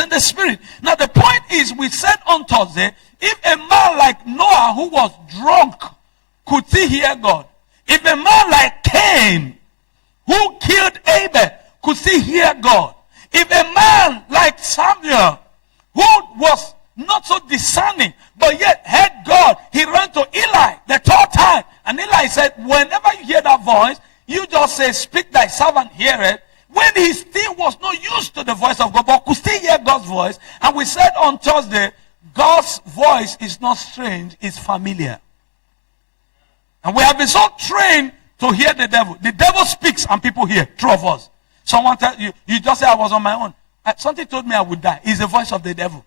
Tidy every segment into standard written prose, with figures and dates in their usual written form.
in the spirit. Now the point is, we said on Thursday, if a man like Noah who was drunk could he hear God? If a man like Cain who killed Abel could he hear God? If a man like Samuel who was not so discerning but yet heard God, he ran to Eli the third time, and Eli said, whenever you hear that voice, you just say, speak thy servant heareth. When he still was not used to the voice of God, but could still hear God's voice. And we said on Thursday, God's voice is not strange, it's familiar. And we have been so trained to hear the devil. The devil speaks and people hear, true of us. Someone tells you, you just say I was on my own. Something told me I would die. It's the voice of the devil.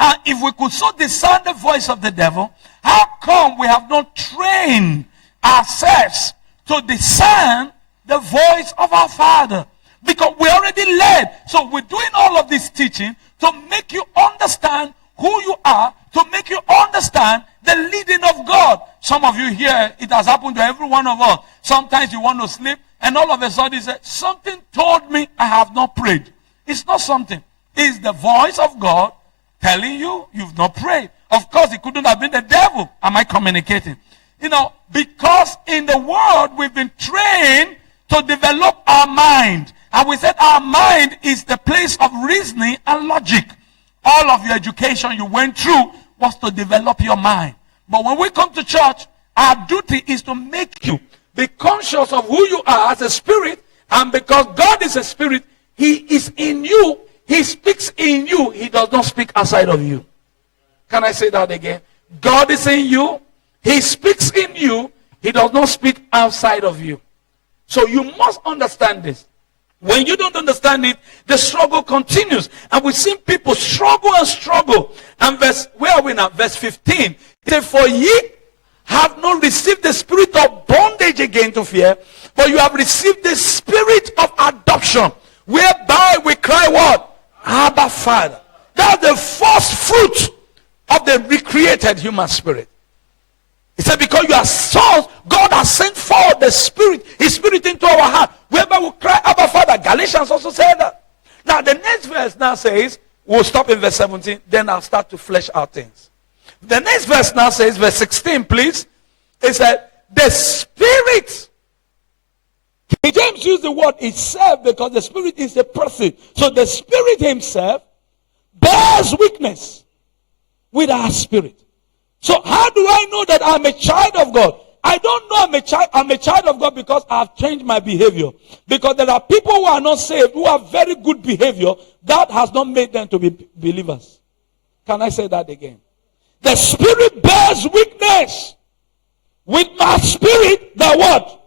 And if we could so discern the voice of the devil, how come we have not trained ourselves to discern the voice of our Father? Because we already led. So we're doing all of this teaching to make you understand who you are, to make you understand the leading of God. Some of you here, it has happened to every one of us. Sometimes you want to sleep, and all of a sudden you say, something told me I have not prayed. It's not something. It's the voice of God telling you you've not prayed. Of course, it couldn't have been the devil. Am I communicating? You know, because in the world we've been trained to develop our mind. And we said our mind is the place of reasoning and logic. All of your education you went through was to develop your mind. But when we come to church, our duty is to make you be conscious of who you are as a spirit. And because God is a spirit, he is in you. He speaks in you. He does not speak outside of you. Can I say that again? God is in you. He speaks in you. He does not speak outside of you. So you must understand this. When you don't understand it, the struggle continues. And we've seen people struggle and struggle. And where are we now? Verse 15. It says, for ye have not received the spirit of bondage again to fear, but you have received the spirit of adoption, whereby we cry what? Abba, Father. That's the first fruit of the recreated human spirit. He said, because you are sons, God has sent forth the Spirit, His Spirit into our heart, whereby we cry, Abba, Father. Galatians also said that. Now, the next verse now says, we'll stop in verse 17, then I'll start to flesh out things. The next verse now says, verse 16, please. It said, the Spirit. King James used the word itself because the Spirit is a person. So the Spirit Himself bears witness with our spirit. So how do I know that I'm a child of God? I don't know I'm a child of God because I've changed my behavior. Because there are people who are not saved, who have very good behavior. That has not made them to be believers. Can I say that again? The Spirit bears witness with my spirit that what?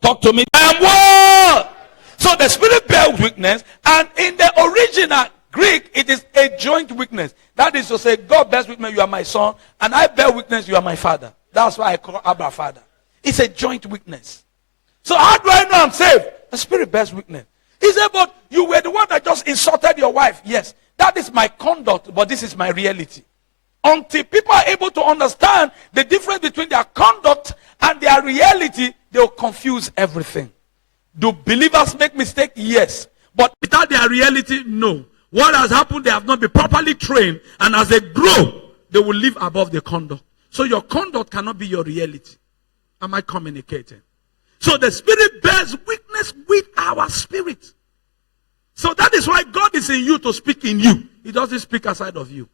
Talk to me. I am what? So the Spirit bears witness, and in the original Greek, it is a joint witness. That is to say, God bears witness, you are my son, and I bear witness, you are my father. That's why I call Abba Father. It's a joint witness. So how do I know I'm saved? The Spirit bears witness. He said, but you were the one that just insulted your wife. Yes, that is my conduct, but this is my reality. Until people are able to understand the difference between their conduct and their reality, they'll confuse everything. Do believers make mistakes? Yes. But without their reality, no. What has happened, they have not been properly trained. And as they grow, they will live above their conduct. So your conduct cannot be your reality. Am I communicating? So the Spirit bears witness with our spirit. So that is why God is in you to speak in you. He doesn't speak outside of you.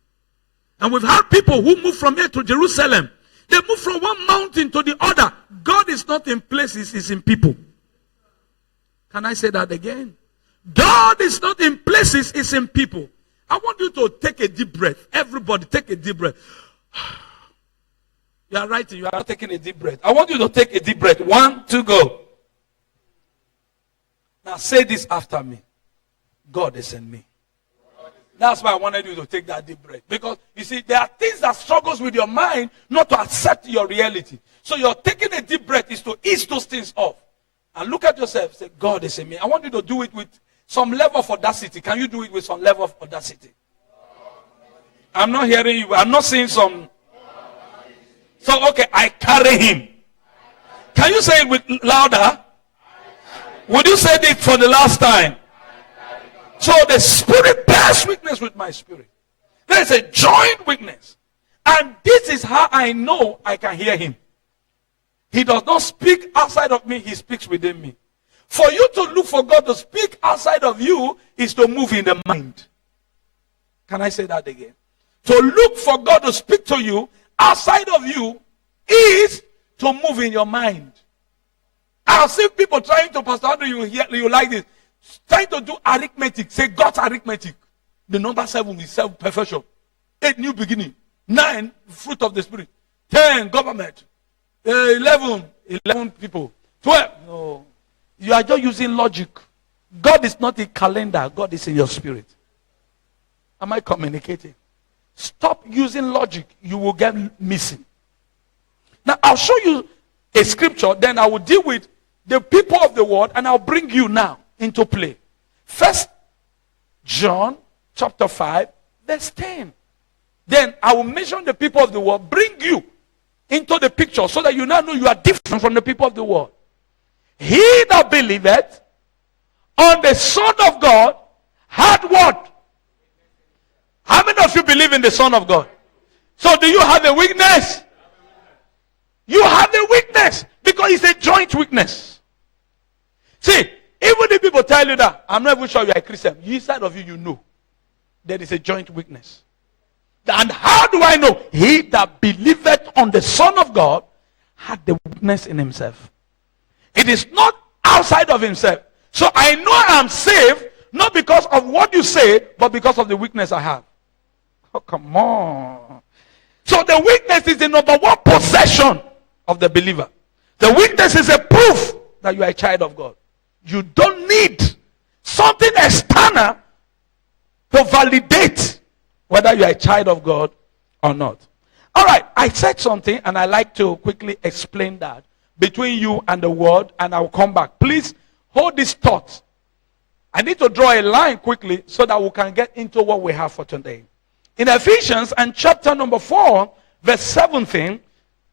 And we've had people who move from here to Jerusalem. They move from one mountain to the other. God is not in places, He's in people. Can I say that again? God is not in places, He's in people. I want you to take a deep breath. Everybody take a deep breath. You are writing, you are not taking a deep breath. I want you to take a deep breath. 1, 2, go. Now say this after me. God is in me. That's why I wanted you to take that deep breath. Because, you see, there are things that struggles with your mind not to accept your reality. So you're taking a deep breath is to ease those things off. And look at yourself. Say, God is in me. I want you to do it with some level of audacity. Can you do it with some level of audacity? I'm not hearing you. I'm not seeing some. So, okay, I carry Him. Can you say it with louder? Would you say it for the last time? So the spirit bears witness with my spirit. There is a joint witness. And this is how I know I can hear him. He does not speak outside of me, he speaks within me. For you to look for God to speak outside of you is to move in the mind. Can I say that again? To look for God to speak to you outside of you is to move in your mind. I've seen people trying to, Pastor Andrew, you like this, trying to do arithmetic, say God's arithmetic. The number 7 is self-perfection. 8, new beginning. 9, fruit of the Spirit. 10, government. 11 people. 12. No. You are just using logic. God is not a calendar. God is in your spirit. Am I communicating? Stop using logic. You will get missing. Now, I'll show you a scripture. Then I will deal with the people of the world. And I'll bring you now into play. 1 John chapter 5 verse 10. Then I will mention the people of the world. Bring you into the picture so that you now know you are different from the people of the world. He that believeth on the Son of God had what? How many of you believe in the Son of God? So do you have a weakness? You have a weakness because it's a joint weakness. See, even if people tell you that, I'm not even sure you are a Christian, inside of you, you know there is a joint weakness. And how do I know? He that believeth on the Son of God had the weakness in himself. It is not outside of himself. So I know I am saved, not because of what you say, but because of the weakness I have. Oh, come on. So the weakness is the number one possession of the believer. The weakness is a proof that you are a child of God. You don't need something external to validate whether you are a child of God or not. All right, I said something and I like to quickly explain that between you and the world, and I will come back. Please hold this thought. I need to draw a line quickly so that we can get into what we have for today. In Ephesians and chapter number 4, verse 17,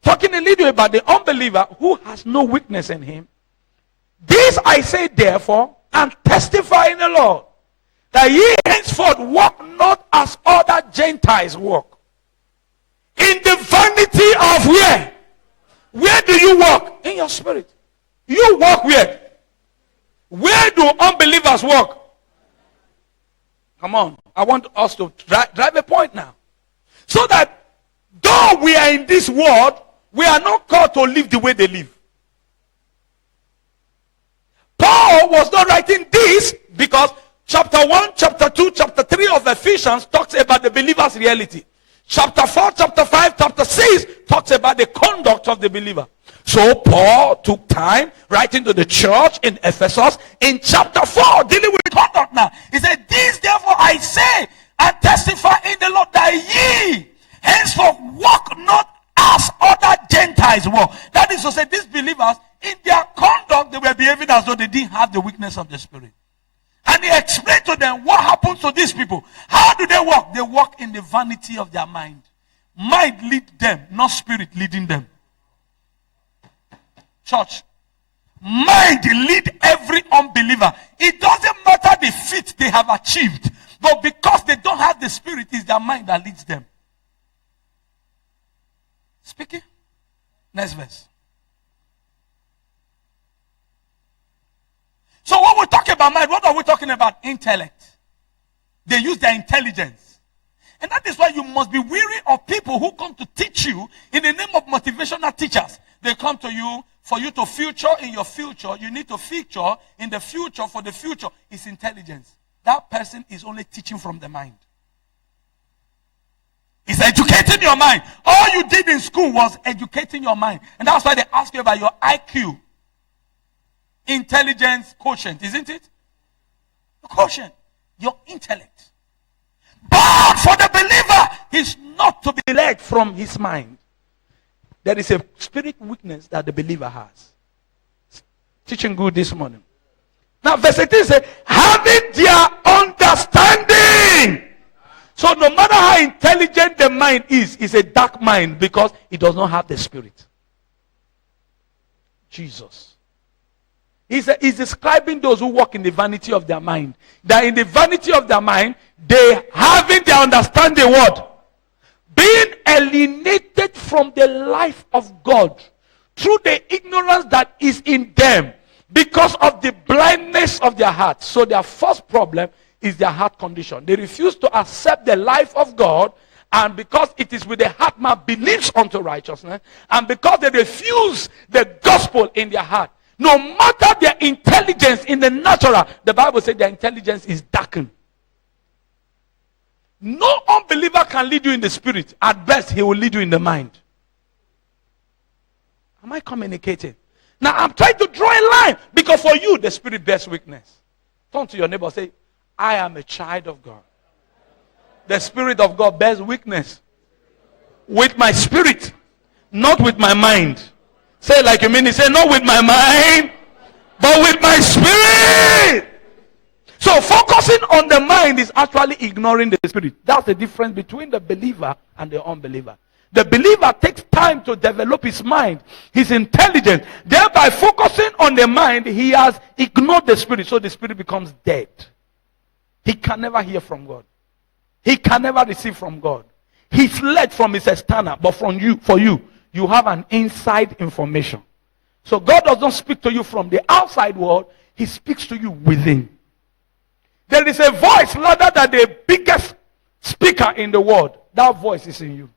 talking a little about the unbeliever who has no weakness in him. This I say therefore, and testify in the Lord, that ye henceforth walk not as other Gentiles walk. In the vanity of where? Where do you walk? In your spirit. You walk where? Where do unbelievers walk? Come on. I want us to drive a point now. So that though we are in this world, we are not called to live the way they live. Paul was not writing this because chapter 1, chapter 2, chapter 3 of Ephesians talks about the believer's reality. Chapter 4, chapter 5, chapter 6 talks about the conduct of the believer. So Paul took time writing to the church in Ephesus in chapter 4, dealing with conduct now. He said, this therefore I say and testify in the Lord that ye henceforth walk not as other Gentiles walk. That is to say, these believers, in their conduct, they were behaving as though they didn't have the weakness of the Spirit. And he explained to them what happens to these people. How do they walk? They walk in the vanity of their mind. Mind lead them, not spirit leading them. Church, mind lead every unbeliever. It doesn't matter the feat they have achieved, but because they don't have the Spirit, it's their mind that leads them. Speaking. Next verse. So when we talk about mind, what are we talking about? Intellect. They use their intelligence. And that is why you must be weary of people who come to teach you in the name of motivational teachers. They come to you for you to future in your future. You need to feature in the future for the future. It's intelligence. That person is only teaching from the mind. It's educating your mind. All you did in school was educating your mind. And that's why they ask you about your IQ. Intelligence quotient, isn't it? The quotient, your intellect. But for the believer, he's not to be led from his mind. There is a spirit weakness that the believer has. Teaching good this morning. Now verse 18 says, having their understanding. So no matter how intelligent the mind is, it's a dark mind because it does not have the Spirit. Jesus. He's describing those who walk in the vanity of their mind. That in the vanity of their mind, they having their understanding what? Being alienated from the life of God through the ignorance that is in them because of the blindness of their heart. So their first problem is their heart condition. They refuse to accept the life of God, and because it is with the heart man believes unto righteousness, and because they refuse the gospel in their heart, no matter their intelligence in the natural, the Bible says their intelligence is darkened. No unbeliever can lead you in the spirit. At best, he will lead you in the mind. Am I communicating? Now, I'm trying to draw a line, because for you, the spirit bears witness. Turn to your neighbor and say, I am a child of God. The Spirit of God bears witness with my spirit, not with my mind. Say it like you mean it. Say, not with my mind, but with my spirit. So focusing on the mind is actually ignoring the spirit. That's the difference between the believer and the unbeliever. The believer takes time to develop his mind, his intelligence. Thereby focusing on the mind, he has ignored the spirit. So the spirit becomes dead. He can never hear from God. He can never receive from God. He's led from his external, but for you, you have an inside information. So God does not speak to you from the outside world. He speaks to you within. There is a voice louder than the biggest speaker in the world. That voice is in you.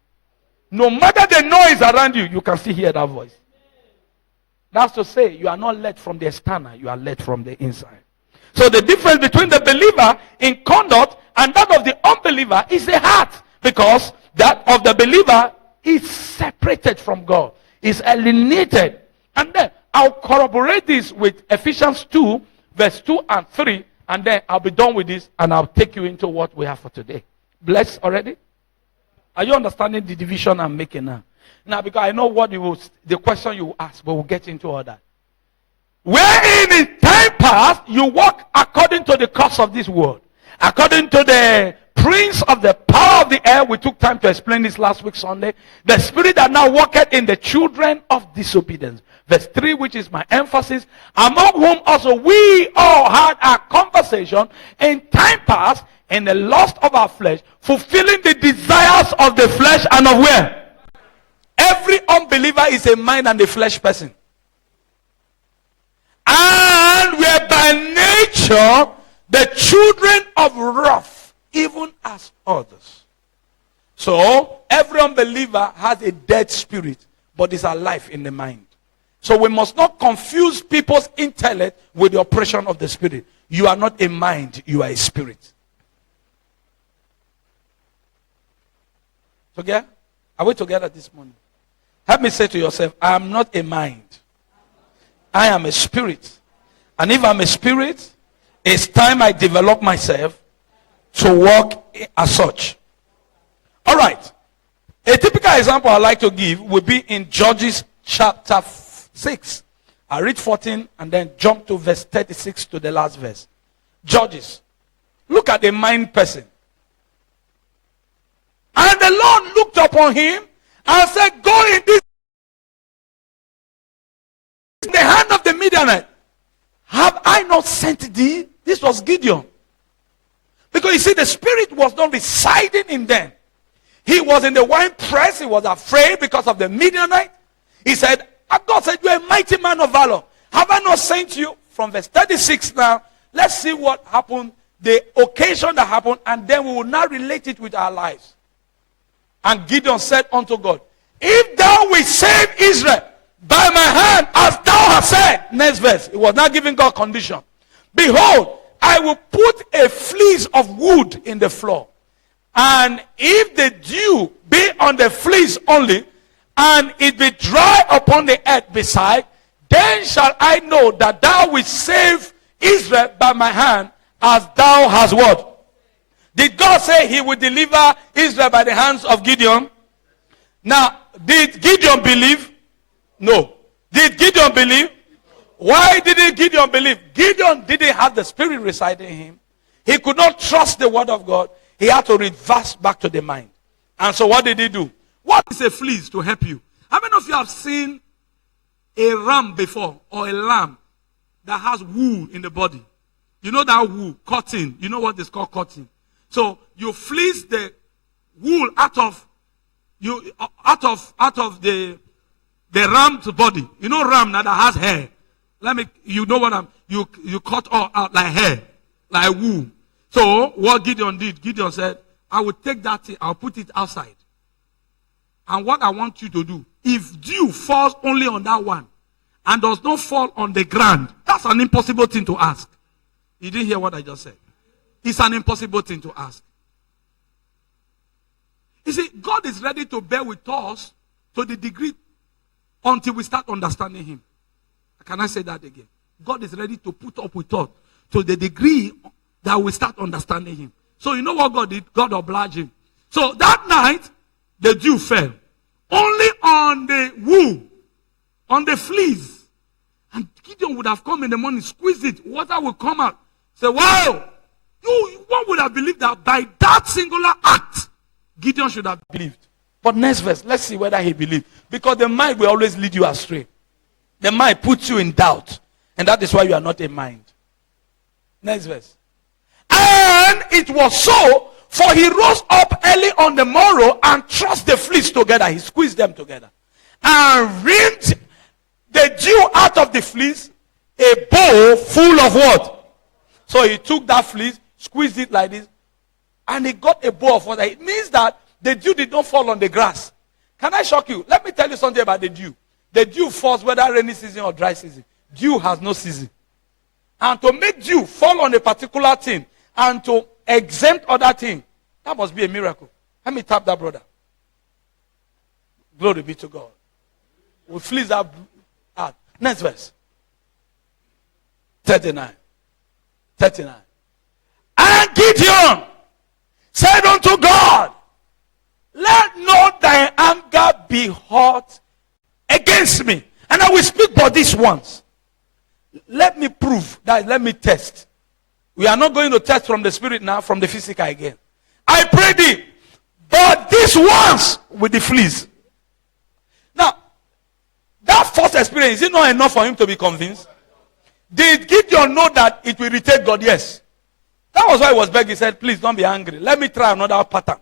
No matter the noise around you, you can still hear that voice. That's to say, you are not led from the external, you are led from the inside. So the difference between the believer in conduct and that of the unbeliever is the heart. Because that of the believer is separated from God, is alienated. And then I'll corroborate this with Ephesians 2, verse 2 and 3. And then I'll be done with this, and I'll take you into what we have for today. Blessed already? Are you understanding the division I'm making now? Now, because I know what the question you will ask, but we'll get into all that. Wherein in time past, you walk according to the course of this world. According to the prince of the power of the air. We took time to explain this last week Sunday. The spirit that now walketh in the children of disobedience. Verse 3, which is my emphasis. Among whom also we all had our conversation in time past in the lust of our flesh, fulfilling the desires of the flesh and of where? Every unbeliever is a mind and a flesh person. And we are by nature the children of wrath, even as others. So, every unbeliever has a dead spirit, but is alive in the mind. So we must not confuse people's intellect with the operation of the spirit. You are not a mind, you are a spirit. Together? Are we together this morning? Help me say to yourself, I am not a mind. I am a spirit. And if I'm a spirit, it's time I develop myself to walk as such. All right. A typical example I'd like to give would be in Judges chapter 6. I read 14 and then jump to verse 36 to the last verse. Judges. Look at the mind person. And the Lord looked upon him and said, go in this in the hand of the Midianite. Have I not sent thee? This was Gideon. Because you see, the spirit was not residing in them. He was in the wine press. He was afraid because of the Midianite. He said, God said, you are a mighty man of valor. Have I not sent you? From verse 36 now, let's see what happened, the occasion that happened, and then we will now relate it with our lives. And Gideon said unto God, if thou wilt save Israel by my hand, as thou hast said. Next verse. It was not giving God condition. Behold, I will put a fleece of wood in the floor. And if the dew be on the fleece only, and it be dry upon the earth beside, then shall I know that thou wilt save Israel by my hand, as thou hast what? Did God say he would deliver Israel by the hands of Gideon? Now, did Gideon believe? No. Did Gideon believe? Why didn't Gideon believe? Gideon didn't have the spirit residing in him. He could not trust the word of God. He had to reverse back to the mind. And so what did he do? What is a fleece to help you? How many of you have seen a ram before or a lamb that has wool in the body. You know that wool, cotton. You know what is called cotton. So you fleece the wool out of the ram's body. You know ram now that has hair. You know what you cut all out like hair, like wool. So what Gideon did, Gideon said, I will take that thing, I'll put it outside. And what I want you to do, if dew falls only on that one and does not fall on the ground, that's an impossible thing to ask. You didn't hear what I just said. It's an impossible thing to ask. You see, God is ready to bear with us to the degree until we start understanding him. Can I say that again? God is ready to put up with us to the degree that we start understanding him. So you know what God did? God obliged him. So that night, the dew fell. Only on the wool, on the fleece. And Gideon would have come in the morning, squeezed it, water will come out. Say, wow! One would have believed that by that singular act, Gideon should have believed. But next verse, let's see whether he believed. Because the mind will always lead you astray. The mind puts you in doubt. And that is why you are not a mind. Next verse. And it was so, for he rose up early on the morrow and thrust the fleece together. He squeezed them together. And rinsed the dew out of the fleece, a bowl full of what? So he took that fleece, squeezed it like this, and he got a bowl of water. It means that the dew did not fall on the grass. Can I shock you? Let me tell you something about the dew. The dew falls whether rainy season or dry season. Dew has no season. And to make dew fall on a particular thing and to exempt other things, that must be a miracle. Let me tap that brother. Glory be to God. We fleece that out. Next verse. 39. And Gideon said unto God, let not thy anger be hot against me. And I will speak but this once. Let me prove that, let me test. We are not going to test from the spirit now, from the physical again. I pray thee, but this once with the fleece. Now, that first experience, is it not enough for him to be convinced? Did Gideon know that it will irritate God? Yes. That was why he was begging. He said, please don't be angry. Let me try another pattern.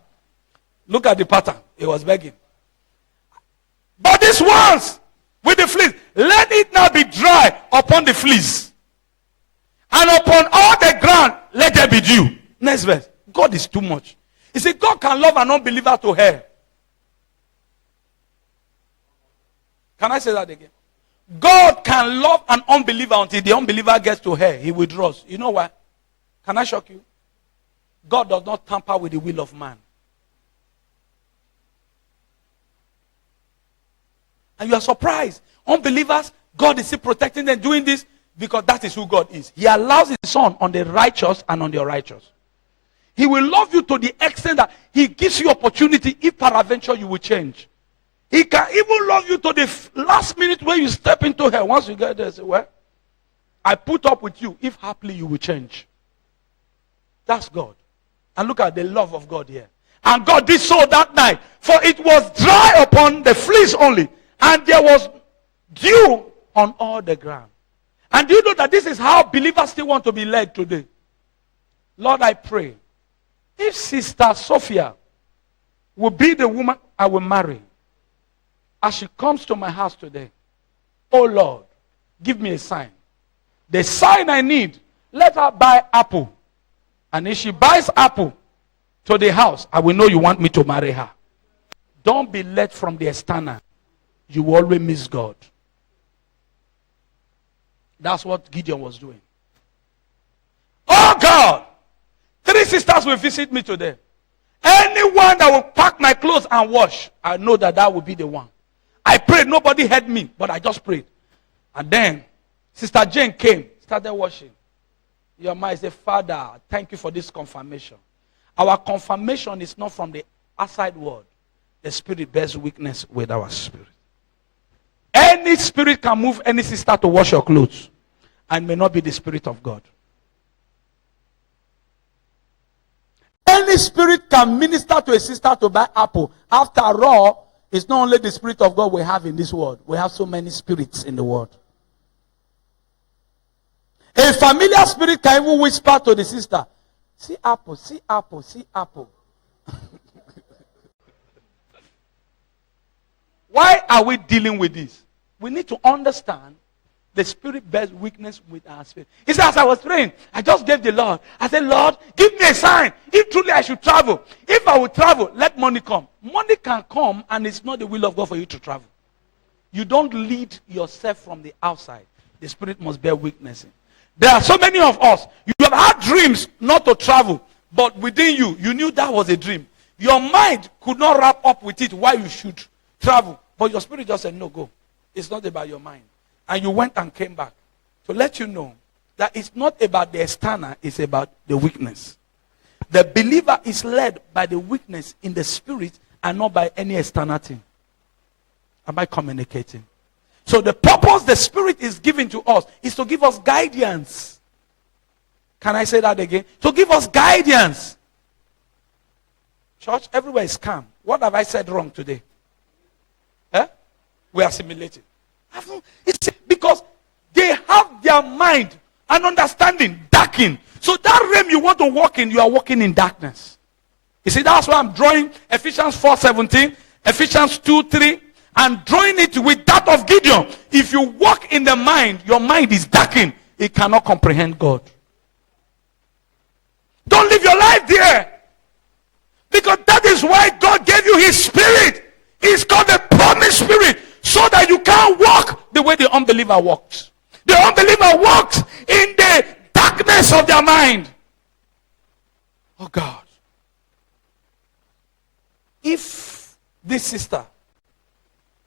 Look at the pattern. He was begging. But this once with the fleece, let it now be dry upon the fleece. And upon all the ground, let there be dew. Next verse. God is too much. You see, God can love an unbeliever to hell. Can I say that again? God can love an unbeliever until the unbeliever gets to hell. He withdraws. You know why? Can I shock you? God does not tamper with the will of man. And you are surprised. Unbelievers, God is still protecting them, doing this because that is who God is. He allows his son on the righteous and on the unrighteous. He will love you to the extent that he gives you opportunity if peradventure you will change. He can even love you to the last minute when you step into hell. Once you get there, say, well, I put up with you if happily you will change. That's God. And look at the love of God here. And God did so that night. For it was dry upon the fleece only. And there was dew on all the ground. And do you know that this is how believers still want to be led today? Lord, I pray, if Sister Sophia will be the woman I will marry, as she comes to my house today, oh Lord, give me a sign. The sign I need, let her buy apple. And if she buys apple to the house, I will know you want me to marry her. Don't be led from the external. You will always miss God. That's what Gideon was doing. Oh God! 3 sisters will visit me today. Anyone that will pack my clothes and wash, I know that that will be the one. I prayed, nobody heard me, but I just prayed. And then, Sister Jane came, started washing. Your mind said, Father, thank you for this confirmation. Our confirmation is not from the outside world. The spirit bears witness with our spirit. Any spirit can move any sister to wash your clothes and may not be the spirit of God. Any spirit can minister to a sister to buy apple. After all, it's not only the spirit of God we have in this world. We have so many spirits in the world. A familiar spirit can even whisper to the sister, see apple, see apple, see apple. Why are we dealing with this? We need to understand the spirit bears witness with our spirit. He said, as I was praying, I just gave the Lord. I said, Lord, give me a sign. If truly I should travel. If I will travel, let money come. Money can come, and it's not the will of God for you to travel. You don't lead yourself from the outside. The spirit must bear witness. There are so many of us. You have had dreams not to travel, but within you, you knew that was a dream. Your mind could not wrap up with it why you should travel. But your spirit just said, no, go. It's not about your mind. And you went and came back. To let you know that it's not about the external, it's about the weakness. The believer is led by the weakness in the spirit and not by any external thing. Am I communicating? So the purpose the spirit is giving to us is to give us guidance. Can I say that again? To give us guidance. Church, everywhere is calm. What have I said wrong today? We are assimilating. It's because they have their mind and understanding darkened. So that realm you want to walk in, you are walking in darkness. You see, that's why I'm drawing Ephesians 4:17, Ephesians 2:3, and drawing it with that of Gideon. If you walk in the mind, your mind is darkened. It cannot comprehend God. Don't live your life there. Because that is why God gave you his spirit. It's called the promised spirit. So that you can't walk the way the unbeliever walks. The unbeliever walks in the darkness of their mind. Oh God. If this sister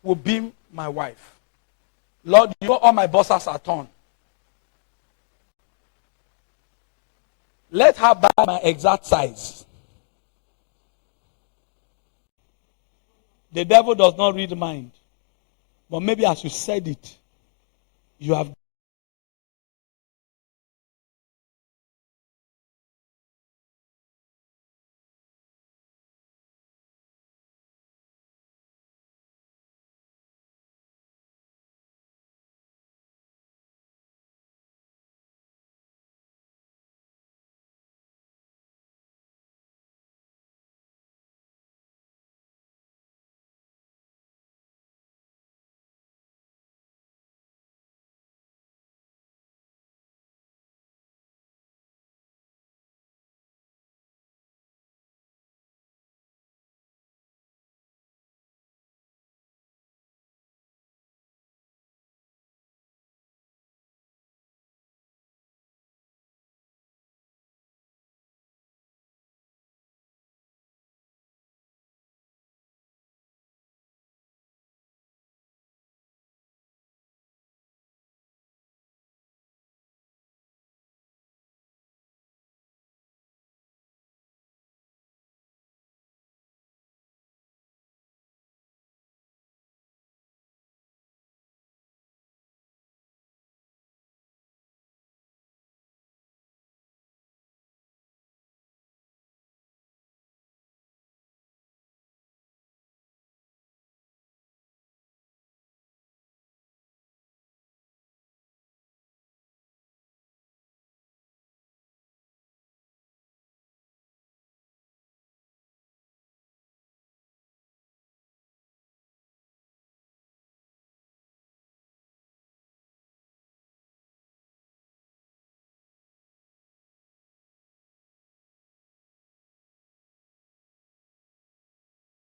will be my wife, Lord, you know all my bosses are torn. Let her buy my exact size. The devil does not read mind. But maybe as you said it, you have.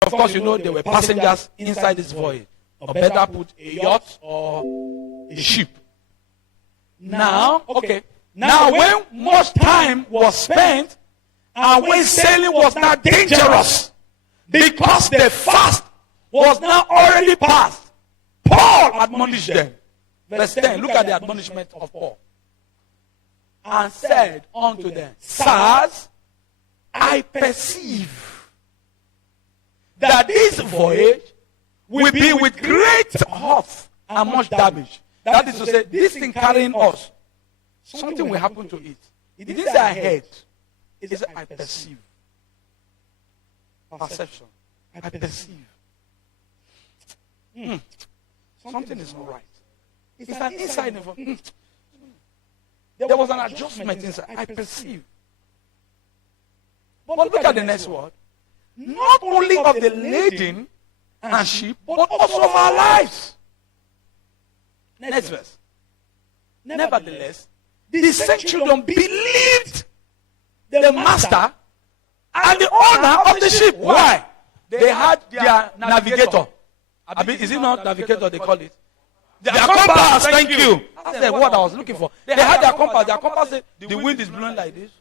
Of course, you know there were passengers inside this voyage. Or better put, a yacht or a ship. Now, okay. Now, when much time was spent, and when sailing was now dangerous, because the fast was now already past, Paul admonished them. Verse 10, look at the admonishment of Paul. And said unto them, Sirs, I perceive that this voyage will be with great hurt and much damage. That is to say, this thing carrying us, something will happen to it. It is I heard. It is I perceive. Perception. I perceive. Something is not right. It's an inside information. there was an adjustment inside. I perceive. But look at the next word. Not only of the laden and sheep, but also of our lives. Next verse. Nevertheless, the centurion believed the master and the owner of the ship. Why? They had their navigator. Is it not navigator they call it? Their compass, thank you. That's the word I was looking for. They had their compass. Their compass said, the wind is blowing like this.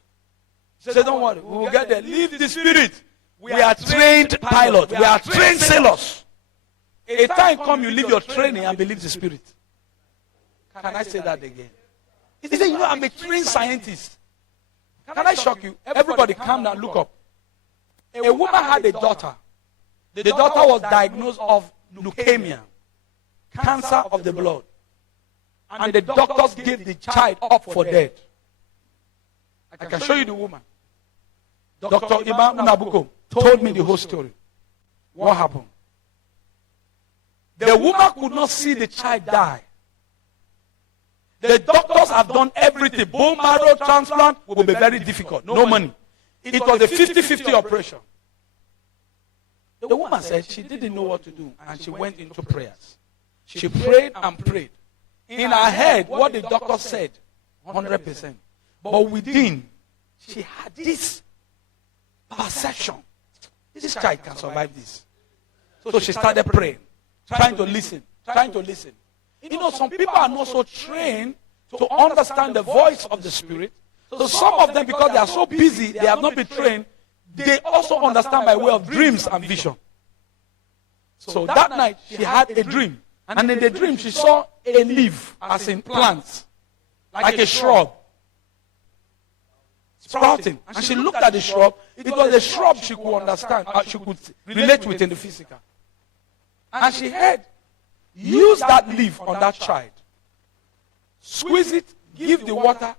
He said, don't worry, we will get there. Leave the spirit. We are trained pilots. We are trained sailors. A time come, you leave your training and believe the spirit. Can I say that again? He said, you know, I'm a trained scientist. Can I shock you? Everybody calm down, look up. A woman had a daughter. The daughter was diagnosed of leukemia, cancer of the blood. And the doctors gave the child up for dead. I can show you the woman. Dr. Imam Nabuko told me the whole story. What happened? The woman could not see the child die. The doctors have done everything. Bone marrow transplant will be very difficult. No money. It was a 50-50 operation. The woman said she didn't know what to do, and she went into prayers. She prayed and prayed. In her head, what the doctor said, 100%. But within, she had this perception. This child can survive this. So she started praying, trying to listen. You know, some people are not so trained to understand the voice of the Spirit. So some of them, because they are so busy, they have not been trained, they also understand by way of dreams and vision. So that night, she had a dream. And in the dream, she saw a leaf, as in plants, like a shrub, sprouting. And she looked at the shrub. It was a shrub she could understand, she could relate with in the physical. And she had used that leaf on that child. Squeeze it, give the water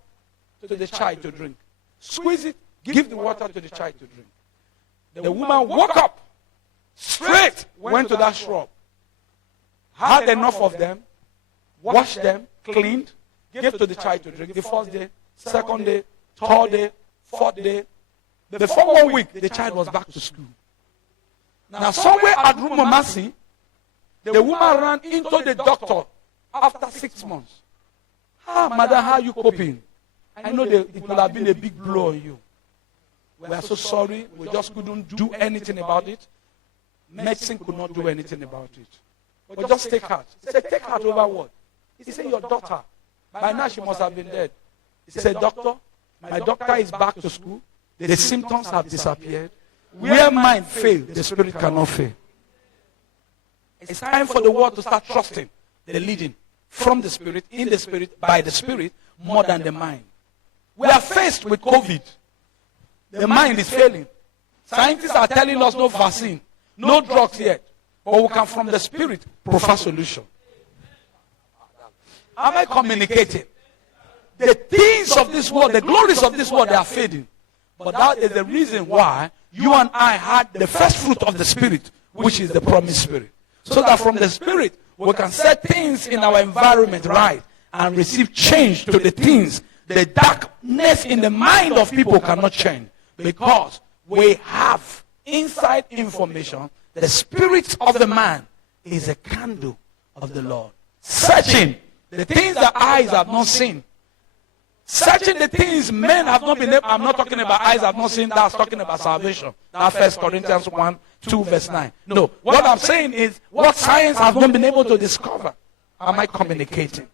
to the child to drink. Squeeze it, give the water to the child to drink. The woman woke up, straight went to that shrub, had enough of them, washed them, cleaned, gave to the child to drink. The first day, second day, third day, fourth day. Before 1 week, the child was back to school. Now, somewhere at Rumamasi, the woman ran into the doctor after 6 months. Madam, how are you coping? I know it will have been a big blow on you. We are so sorry. We just couldn't do anything about it. Medicine could not do anything about it. But just take heart. He said, take heart over what? He said, your daughter. By now she must have been dead. He said, doctor, my doctor is back to school. The symptoms have disappeared. Where mind failed, the spirit cannot fail. It's time for the world to start trusting the leading from the spirit, in the spirit, by the spirit, more than the mind. We are faced with COVID. The mind is failing. Scientists are telling us no vaccine, no drugs yet. But we can, from the spirit, provide solution. Am I communicating? The things of this world, the glories of this world, they are fading. But that is the reason why you and I had the first fruit of the spirit, which is the promised spirit. So that from the spirit, we can set things in our environment right and receive change to the things. The darkness in the mind of people cannot change because we have inside information. The spirit of the man is a candle of the Lord. Searching the things that eyes have not seen. Searching the things men have not been able. I'm not talking about eyes have not seen. That's talking about salvation. That's 1 Corinthians 1, 2, verse 9. No, what I'm saying is what science has not been able to discover. Am I communicating?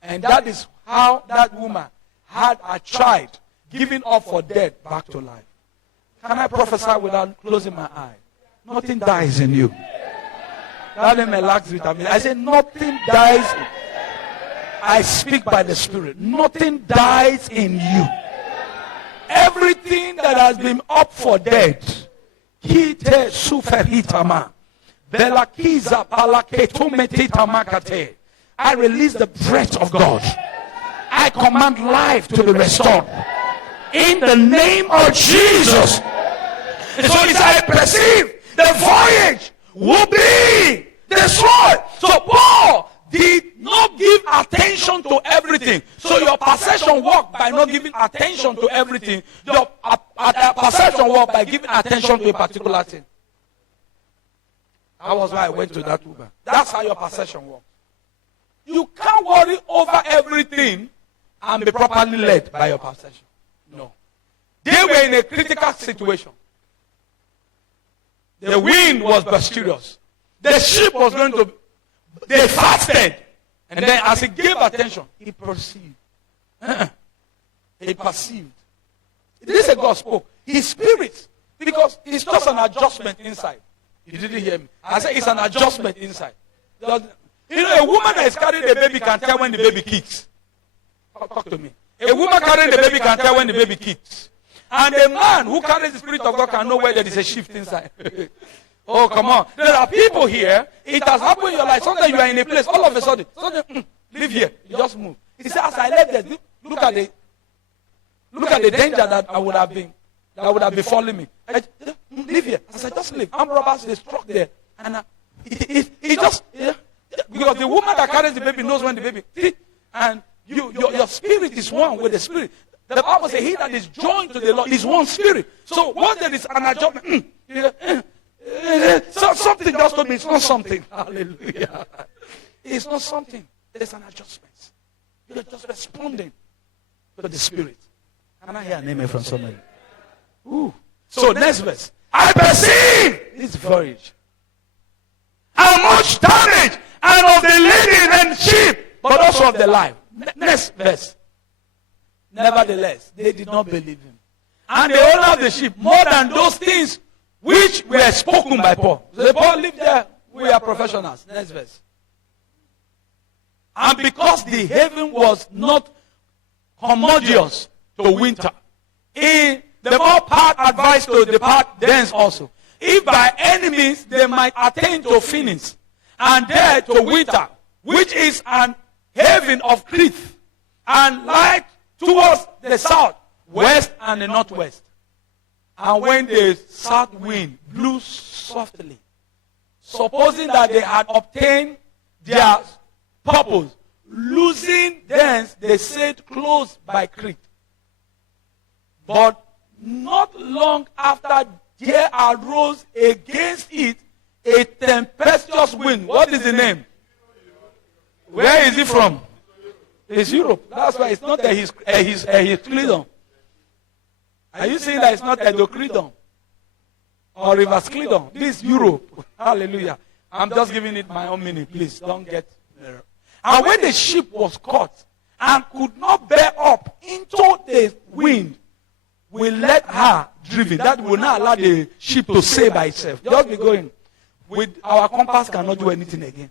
And that is how that woman had a child given up for dead back to life. Can I prophesy without closing my eye? Nothing dies in you. I say nothing dies. I speak by the Spirit. Nothing dies in you. Everything that has been up for dead. Kite suferitama. Belakiza palaketumetitamakate. I release the breath of God. I command life to be restored. In the name of Jesus. So as I perceive, the voyage will be destroyed. So Paul did not not give attention to everything. So your perception work by not giving attention to everything. Your perception work by giving attention to a particular thing. That was why I went to that Uber. That's how your perception works. You can't worry over everything and be properly led by your perception. No. They were in a critical situation. The wind was boisterous. The ship was going to... They fasted. And then as he gave attention, he perceived. He perceived. This is God spoke. His spirit. Because it's just an adjustment inside. You didn't hear me. I said it's an adjustment inside. You know, a woman that is carrying a baby can tell when the baby kicks. Talk to me. A woman carrying the baby can tell when the baby kicks. And a man who carries the Spirit of God can know where there is a shift inside. Oh, come on. There are people here. It has happened in your life. Sometimes you are in a place. All of a sudden, live here. You just move. He said, as I left there, look at the danger that would have befallen me. Live here. As I just live. Armed robbers, they struck there. And he just, because the woman that carries the baby knows when the baby, and your spirit is one with the spirit. The Bible says, he that is joined to the Lord is one spirit. So once there is an adjustment, so something just told me it's not something. Hallelujah. It's not something. There's an adjustment. You're just responding to the spirit. Can I hear an amen from somebody? Ooh. So next verse. I perceive this voyage. How much damage and of the lady and sheep, but also of the life. Next verse. Nevertheless, they did not believe him. And the owner of the ship, more than those things which were spoken by Paul. So Paul lived there. We are professionals. Next verse. And because the haven was not commodious to winter, the more part advised to depart thence also. If by any means they might attain to Phoenix, and there to winter, which is an haven of Crete, and light towards the south, west, and the northwest. And when the south wind blew softly, supposing that they had obtained their purpose, losing thence, they sailed close by Crete. But not long after, there arose against it a tempestuous wind. What is the name? Where is it from? It's Europe. That's why it's not Ehis Cleedon. Are you saying that it's not Edocridon or Rivers Cleedon? This is Europe. Hallelujah. I'm just giving it my own meaning. Please don't get there. And when the ship was caught and could not bear up into the wind, we let her driven. That will not allow the ship to sail by itself. Just be going. With our compass cannot do anything again.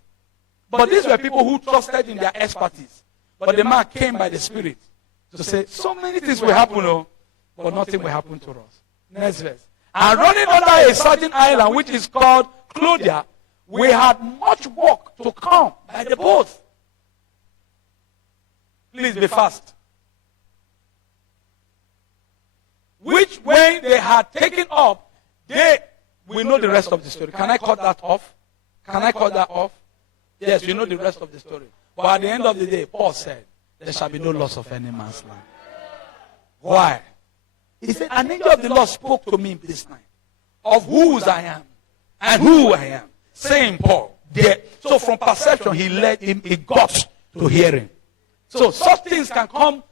But these were people who trusted in their expertise. But the man came by the Spirit to say, so many things will happen, but nothing will happen to us. Next verse. And running under a certain island, which is called Claudia, we had much work to come by the boat. Please be fast. Which when they had taken up, we know the rest of the story. Can I cut that off? Can I cut that off? Yes, we know the rest of the story. But at the end of the day, Paul said, there shall be no loss of any man's life. Why? He said, an angel of the Lord spoke to me this night of whose I am and who I am, saying Paul. There. So from perception, he got to hearing. So such things can come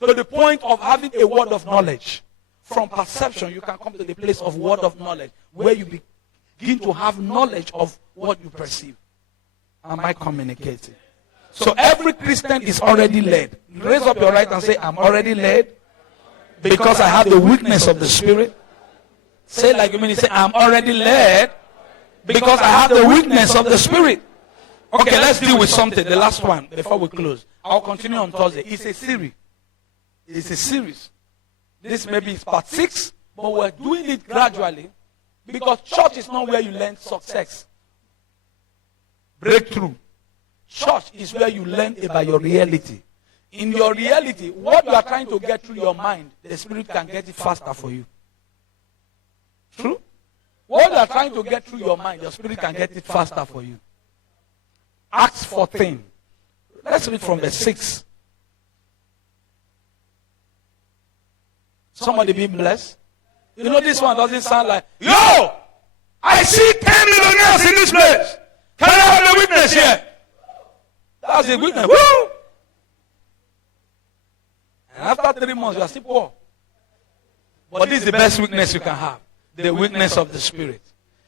to the point of having a word of knowledge. From perception, you can come to the place of word of knowledge, where you begin to have knowledge of what you perceive. Am I communicating? So every Christian is already led. Raise up your right and say, I'm already led because I have the weakness of the Spirit. Say like you mean it, say, I'm already led because I have the weakness of the Spirit. Okay, let's deal with something. The last one before we close. I'll continue on Thursday. It's a series. It's a series. This maybe is part 6, but we're doing it gradually because church is not where you learn success. Breakthrough. Church is where you learn about your reality. In your reality, what you are trying to get through your mind, the Spirit can get it faster for you. True? What you are trying to get through your mind, the Spirit can get it faster for you. Acts 14. Let's read from verse 6. Somebody be blessed. You know, this one doesn't sound like, yo, I see 10 millionaires in this place. Can I have a witness here? That's a witness. Woo! And after 3 months, you are still poor. But this is the best witness you can have. The witness of the Spirit.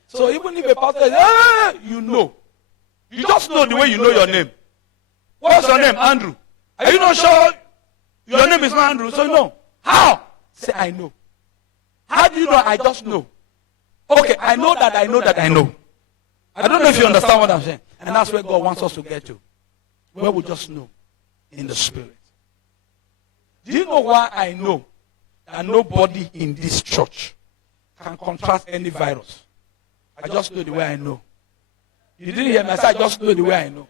So even if a pastor says, you know. You just know the way you know your name. What's your name? Andrew. Are you not sure your name is not Andrew? So no. How? Say, I know. How do you know? I just know. Okay, I know that I know that I know. I don't know if you understand what I'm saying. And that's where God wants us to get to. Where we just know in the Spirit. Do you know why I know that nobody in this church can contrast any virus? I just know the way I know. You didn't hear me. I said, I just know the way I know.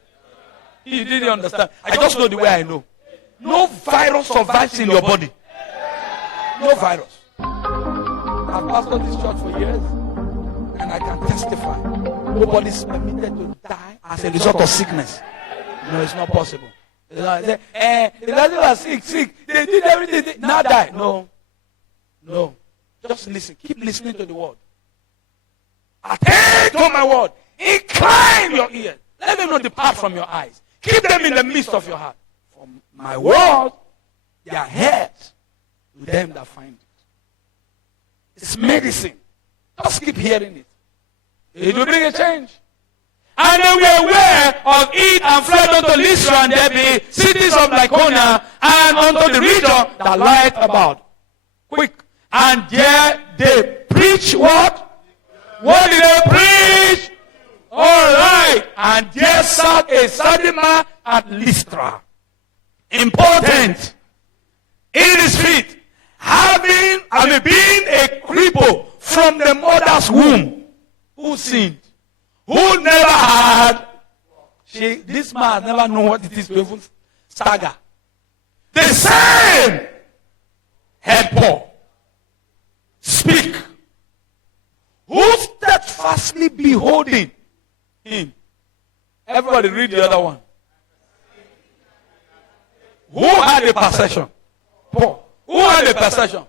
You didn't understand. I just know the way I know. No virus survives in your body. No virus. I've pastored this church for years, and I can testify. Nobody's permitted to die as a result of sickness. No, it's not possible. The lady was sick. They did everything. Now die. No. Just listen. Keep listening to the word. Attend to my word. Incline your ears. Let them not depart from your eyes. Keep them in the midst of your heart. For my word, they are heads to them that find it. It's medicine. Just keep hearing it. It will bring a change. And they were aware of it and fled unto Lystra and Derbe, cities of Lycaonia, and unto the region that lieth about. Quick. And there they preach what? What did they preach? All right. And there sat a certain man at Lystra, impotent in his feet, being a cripple from the mother's womb. Who sinned? Who never had? This man never know what it is to even stagger. The same head Paul. Speak. Who steadfastly beholding him? Everybody read the other one. Who had a perception? Paul. Who had a perception?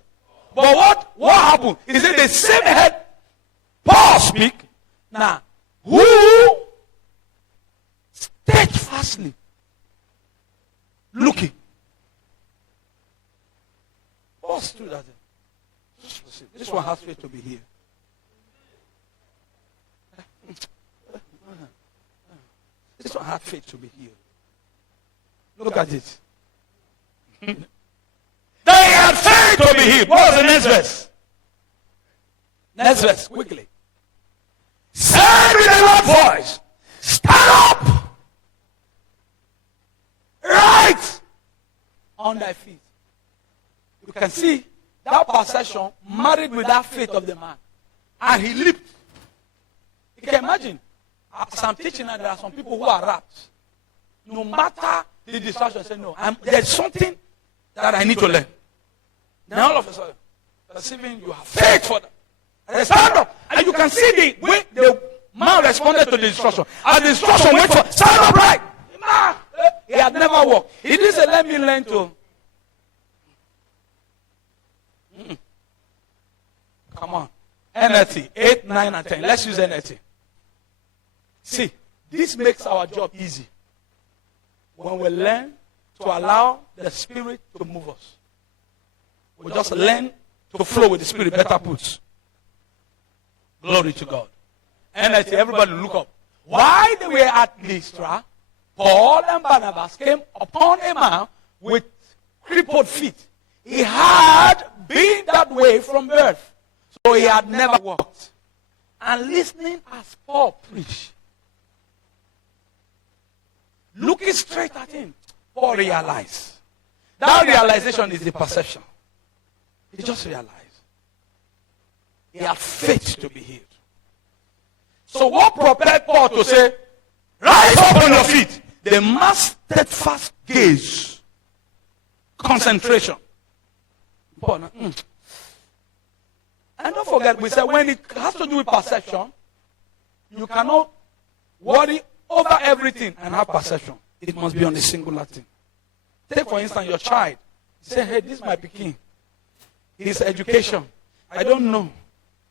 But what happened? Is it the same head Paul speak? Now, who steadfastly looking? Paul stood at it. This one has faith to be here. This one had faith to be here. Look at it. They had faith to be healed. What was the next verse? Next verse, quickly. Said with a loud voice, stand up! Right on thy feet. You can see that procession married with that faith of the man. And he leaped. You can imagine, as I'm teaching now, there are some people who are rapt. No matter the distraction, say no. There's something that I need to learn. Then all of a sudden, perceiving you have faith for that. And they stand up. And you can see the way the man responded to the instruction. As the instruction went for, stand up right. He had never walked. He didn't say, let me learn to. Come on. NLT, 8, 9, and 10. Let's use NLT. See, this makes our job easy. When we learn to allow the Spirit to move us. We just learn to flow with the Spirit, better put. Glory to God. NLT, everybody look up. While they were at Lystra, Paul and Barnabas came upon a man with crippled feet. He had been that way from birth. So he had never walked. And listening as Paul preached, looking straight at him, Paul realized. That realization is the perception. He just realized. He had faith to be healed. So what propelled Paul to say, rise up on your feet? The man's steadfast gaze. Concentration. Paul, And don't forget, we said when it has to do with perception, you cannot worry over everything and have perception. it must be on a singular thing. Take, for instance, your child. Say, hey, this is my Peking. His education, I don't know.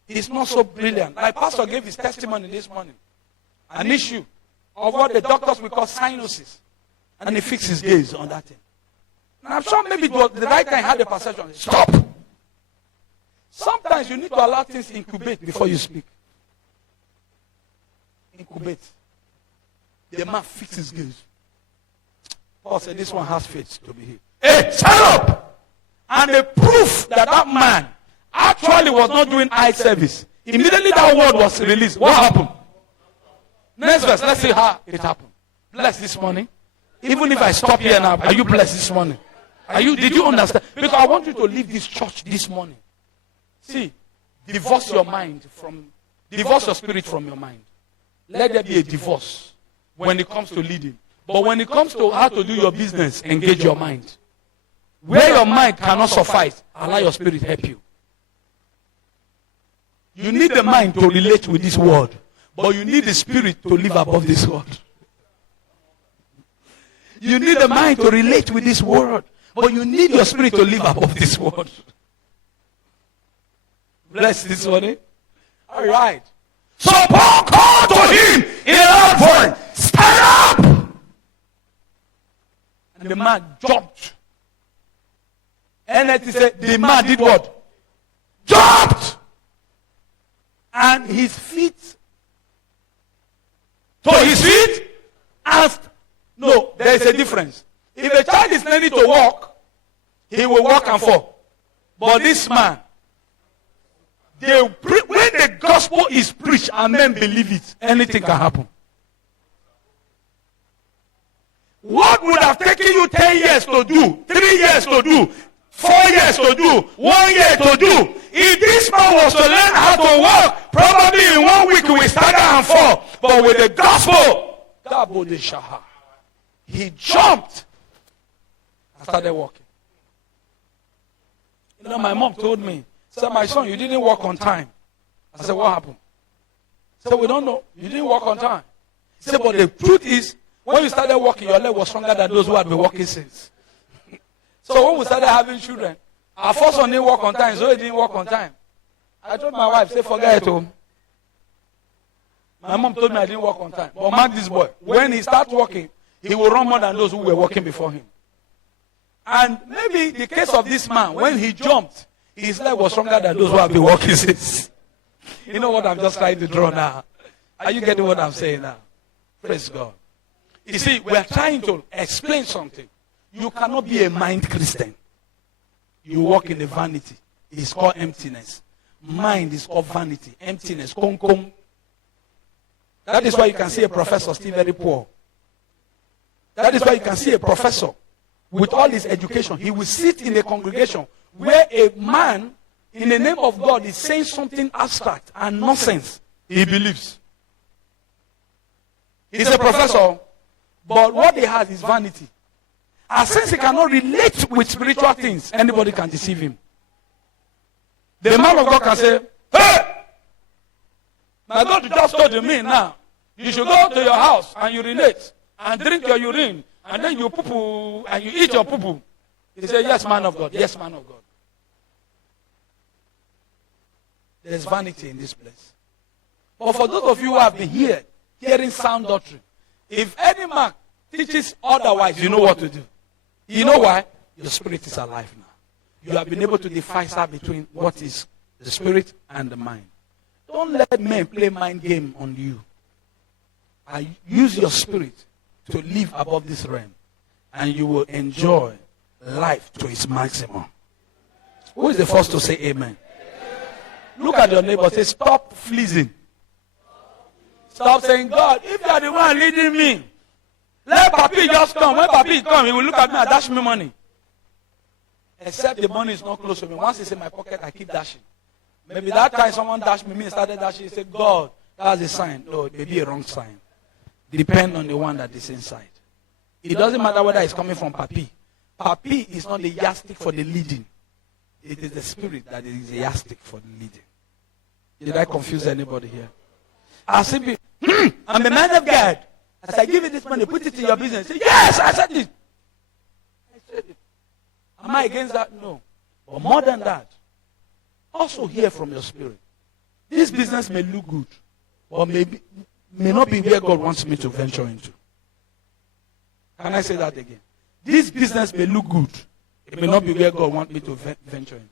He's not so brilliant. My pastor gave his testimony this morning. An issue of what the doctors will call cyanosis. And he fixed his gaze on that thing. And I'm sure maybe it was the right time he had the perception. Stop! Sometimes you need to allow things to incubate before you speak. Incubate. The man fixed his gaze. Paul said, this one has faith to be healed. Hey, stand up! And the proof that that man actually was not doing eye service. Immediately that word was released. What happened? Next verse, let's see how it happened. Blessed this morning. Even if I stop here now, are you blessed this morning? Did you understand? Because I want you to leave this church this morning. See, divorce your spirit from your mind. Let there be a divorce when it comes to leading. But when it comes to how to do your business, engage your mind. Where your mind cannot suffice, allow your spirit help you. You need the mind to relate with this world, but you need the spirit to live above this world. You need the mind to relate with this world, but you need your spirit to live above this world. Bless this morning. All right. So Paul called to him in a loud voice, stand up! And the man jumped. And he said, the man did what? Jumped! And his feet, asked, no, there is a difference. If a child is learning to walk, he will walk and fall. But this man, when the gospel is preached and men believe it, anything can happen. What would have taken you 10 years to do, 3 years to do, 4 years to do, 1 year to do? If this man was to learn how to walk, probably in 1 week he will stagger and fall. But with the gospel, he jumped and started walking. You know, my mom told me, said, my son, you didn't walk on time. I said, what happened? She said, we don't know. You didn't walk on time. He said, but the truth is, when you started walking, your leg was stronger than those who had been walking since. So when we started having children, our first son didn't walk on time, so he didn't walk on time. I told my wife, say, forget it. My mom told me I didn't walk on time. But mark this boy. When he starts walking, he will run more than those who were walking before him. And maybe the case of this man, when he jumped, his leg was stronger than those who have been walking since. You know what I'm just trying to draw now? Are you getting what I'm saying now? Praise God. You see, we are trying to explain something. You cannot be a mind Christian. You walk in the vanity. It's called emptiness. Mind is called vanity. Emptiness. Kong. That is why you can see a professor still very poor. That is why you can see a professor with all his education. He will sit in a congregation where a man in the name of God is saying something abstract and nonsense. He believes. He's a professor, but what he has is vanity. And since he cannot relate with spiritual things, anybody can deceive him. The man of God can say, hey! My God just told me now, you should go to your house and urinate and drink your urine and then you poo-poo and you eat your poo-poo. He said, yes, man of God. Yes, man of God. There is vanity in this place. But for those of you who have been here, hearing sound doctrine, if any man teaches otherwise, you know what to do. You know why? Your spirit is alive now. You have been able to decipher between what is the spirit and the mind. Don't let men play mind game on you. Use your spirit to live above this realm, and you will enjoy life to its maximum. Who is the first to say amen? Look at your neighbor. Say, stop fleecing. Stop saying, God, if you are the one leading me, let Papi just come. When Papi comes, he will look at me and dash me money. Except the money is not close to me. Once it's in my pocket, I keep dashing. Maybe that time someone dashed me and started dashing. He said, God, that's a sign. No, it may be a wrong sign. Depend on the one that is inside. It doesn't matter whether it's coming from Papi. Papi is not the yardstick for the leading. It is the spirit that is the yardstick for the leading. Did I confuse anybody here? I simply, I'm a man of God. As I give you this money, put it in your business. Say, yes, I said it. I said it. Am I against that? No. But more than that, also hear from your spirit. This business may look good, but may not be where God wants me to venture into. Can I say that again? This business may look good. It may not be where God wants me to venture into.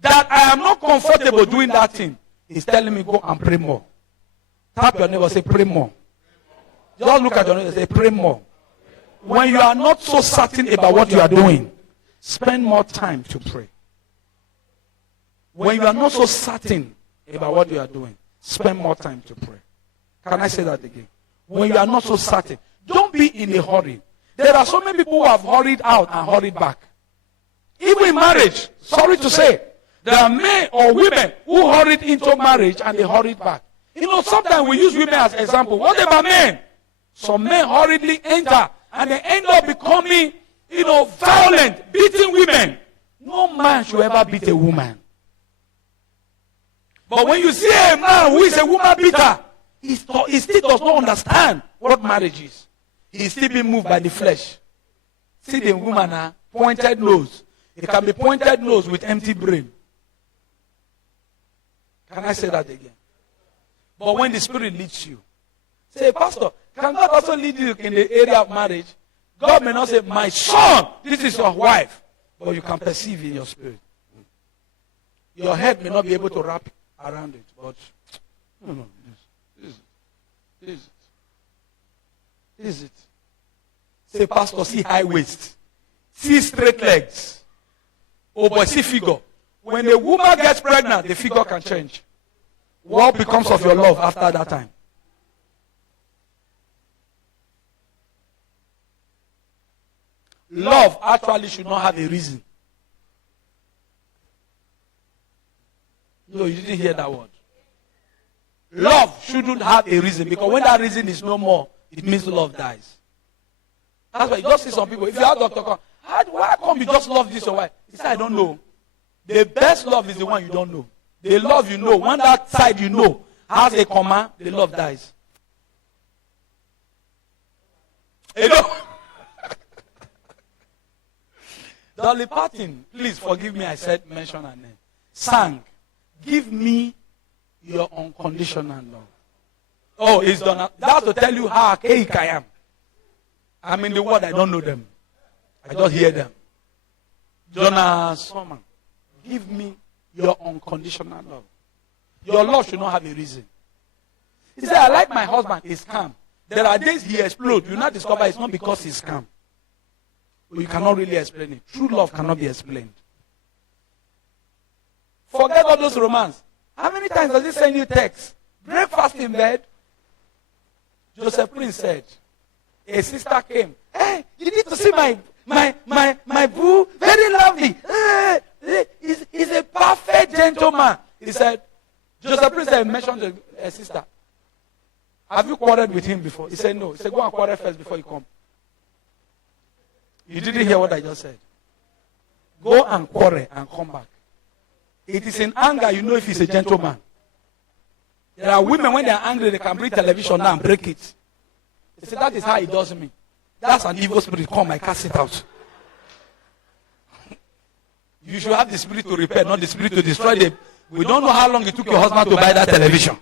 That I am not comfortable doing that thing. He's telling me go and pray more. Tap your neighbor, say pray more. Just look at your neighbor and say pray more. When you are not so certain about what you are doing, spend more time to pray. When you are not so certain about what you are doing, spend more time to pray. Can I say that again? When you are not so certain, don't be in a hurry. There are so many people who have hurried out and hurried back. Even in marriage, sorry to say, there are men or women who hurried into marriage and they hurried back. You know, sometimes we use women as example. What about men? Some men hurriedly enter and they end up becoming, violent, beating women. No man should ever beat a woman. But when you see a man who is a woman beater, he still does not understand what marriage is. He is still being moved by the flesh. See the woman, pointed nose. It can be pointed nose with empty brain. Can I say that again? But when the Spirit leads you, say, Pastor, can God also lead you in the area of marriage? God may not say, my son, this is your wife. But you can perceive in your spirit. Your head may not be able to wrap around it. But, no, this is it. Say, Pastor, see high waist. See straight legs. Oh boy, see figure. When a woman gets pregnant, the figure can change. What becomes of your love after that time? Love actually should not have a reason. No, you didn't hear that word. Love shouldn't have a reason, because when that reason is no more, it means love dies. That's why you just see some people. If you have doctor come, why come you just love this or why? He said, I don't know. The best love is the one you don't know. The love you know, when that side you know has a comma, the love dies. Dolly Parton, please forgive me, I said mention her name, sang, give me your unconditional love. Oh, it's done. That's to tell you how archaic I am. I'm in the world, I don't know them. I just hear them. Jonah Summer, give me your unconditional love. Your love should not have a reason. He said, I like my husband, he's calm. There are days he explodes. You not discover it's not because he's calm. You cannot really explain it. True love cannot be explained. Forget all those romance. How many times does he send you text? Breakfast in bed? Joseph Prince said, a sister came. Hey, you need to see my boo. Very lovely. He's a perfect gentleman. He said, Joseph Prince mentioned a sister. Have you quarreled with him before? He said, no. He said, go and quarrel first before you come. You didn't hear what I just said. Go and quarrel and come back. It is in anger you know if he's a gentleman. There are women, when they are angry, they can bring television down and break it. They say, that is how he does me. That's an evil spirit. Come, I cast it out. You should have the spirit to repair, not the spirit to destroy them. We don't know how long it took your husband to buy that television.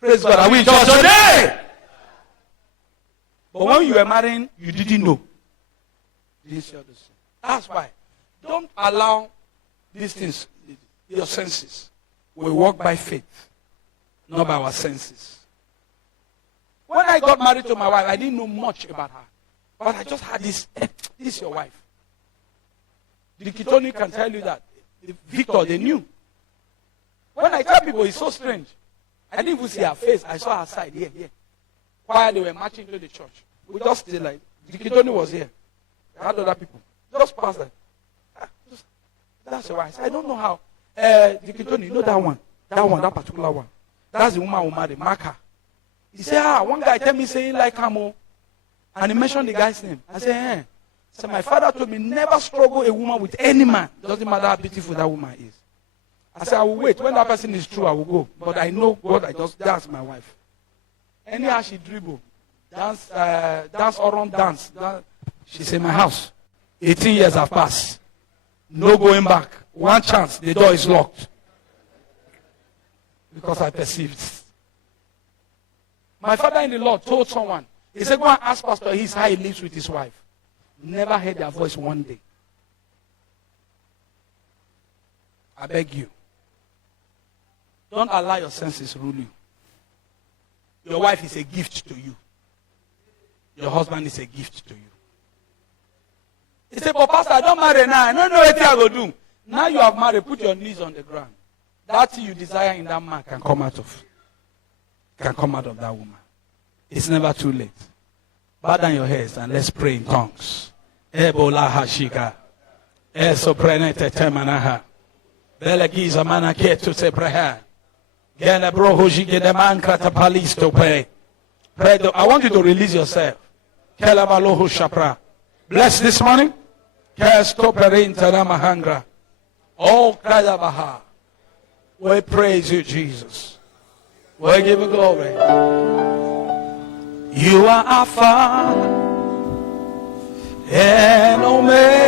Praise God. Are we in church today? But when you were marrying, you didn't know. That's why. Don't allow these things, your senses. We walk by faith, not by our senses. When I got married to my wife, I didn't know much about her. But I just had this, this is your wife. The Kitoni can tell you that. Victor, they knew. When I tell people, it's so strange. I didn't even see her face. I saw her side here. While they were marching to the church. We just did like, the Kitoni was here. I had other people. Just pass that. That's your wife. I don't know how. The Kitoni, you know that one? That particular one. That's the woman who married, Maka. He said, one guy tell me saying like Hamo. And he mentioned the guy's name. I said, So my father told me, never struggle a woman with any man. It doesn't matter how beautiful that woman is. I said, I will wait. When that person is true, I will go. But I know God, that's my wife. Anyhow she dribble. dance or run dance. She's in my house. 18 years have passed. No going back. One chance, the door is locked. Because I perceived. My father in the Lord told someone, he said, go and ask Pastor Ehis how he lives with his wife. Never heard their voice one day. I beg you. Don't allow your senses rule you. Your wife is a gift to you. Your husband is a gift to you. He said, but Pastor, I don't marry now. I don't know what I will do. Now you have married, put your knees on the ground. That thing you desire in that man can come out of that woman. It's never too late. Bow down your heads and let's pray in tongues. Ebola hashika. Esoprenete temanaha. Belegiza manaketu se preha. Gele brohoji de mankrata palisto pay. I want you to release yourself. Kelabalohu shapra. Bless this morning. Kestoperintana mahangra. Oh, Kradabaha. We praise you, Jesus. We give you glory. You are Alpha and Omega.